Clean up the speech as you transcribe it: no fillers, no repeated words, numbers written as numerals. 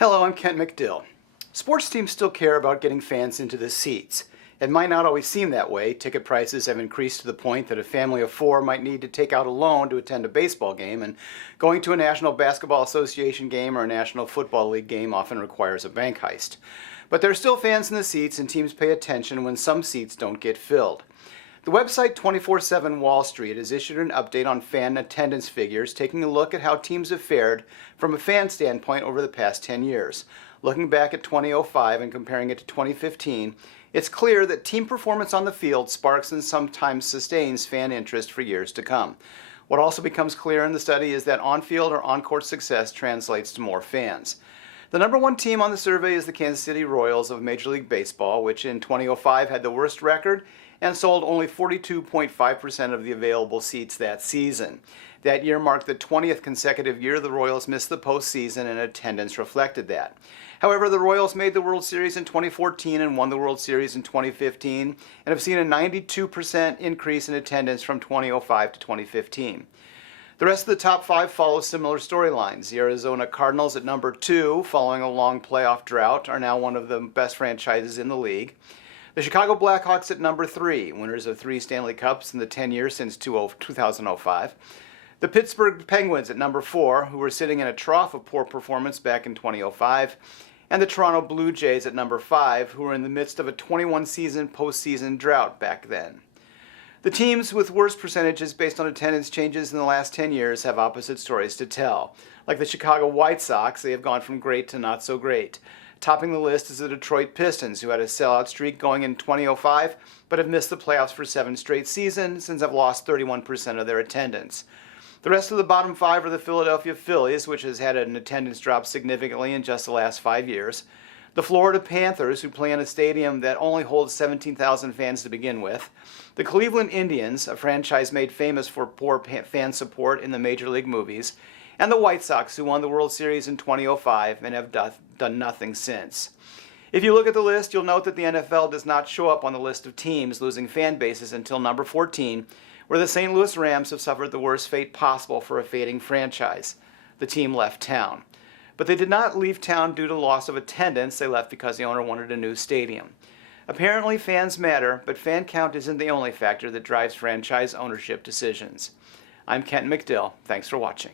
Hello, I'm Kent McDill. Sports teams still care about getting fans into the seats. It might not always seem that way. Ticket prices have increased to the point that a family of four might need to take out a loan to attend a baseball game, and going to a National Basketball Association game or a National Football League game often requires a bank heist. But there are still fans in the seats, and teams pay attention when some seats don't get filled. The website 24/7 Wall Street has issued an update on fan attendance figures, taking a look at how teams have fared from a fan standpoint over the past 10 years. Looking back at 2005 and comparing it to 2015, it's clear that team performance on the field sparks and sometimes sustains fan interest for years to come. What also becomes clear in the study is that on-field or on-court success translates to more fans. The number one team on the survey is the Kansas City Royals of Major League Baseball, which in 2005 had the worst record and sold only 42.5% of the available seats that season. That year marked the 20th consecutive year the Royals missed the postseason, and attendance reflected that. However, the Royals made the World Series in 2014 and won the World Series in 2015 and have seen a 92% increase in attendance from 2005 to 2015. The rest of the top five follow similar storylines. The Arizona Cardinals at number 2, following a long playoff drought, are now one of the best franchises in the league. The Chicago Blackhawks at number 3, winners of 3 Stanley Cups in the 10 years since 2005. The Pittsburgh Penguins at number 4, who were sitting in a trough of poor performance back in 2005. And the Toronto Blue Jays at number 5, who were in the midst of a 21-season postseason drought back then. The teams with worst percentages based on attendance changes in the last 10 years have opposite stories to tell. Like the Chicago White Sox, they have gone from great to not so great. Topping the list is the Detroit Pistons, who had a sellout streak going in 2005, but have missed the playoffs for 7 straight seasons and have lost 31% of their attendance. The rest of the bottom 5 are the Philadelphia Phillies, which has had an attendance drop significantly in just the last 5 years. The Florida Panthers, who play in a stadium that only holds 17,000 fans to begin with. The Cleveland Indians, a franchise made famous for poor fan support in the Major League movies. And the White Sox, who won the World Series in 2005 and have done nothing since. If you look at the list, you'll note that the NFL does not show up on the list of teams losing fan bases until number 14, where the St. Louis Rams have suffered the worst fate possible for a fading franchise. The team left town. But they did not leave town due to loss of attendance. They left because the owner wanted a new stadium. Apparently fans matter, but fan count isn't the only factor that drives franchise ownership decisions. I'm Kent McDill. Thanks for watching.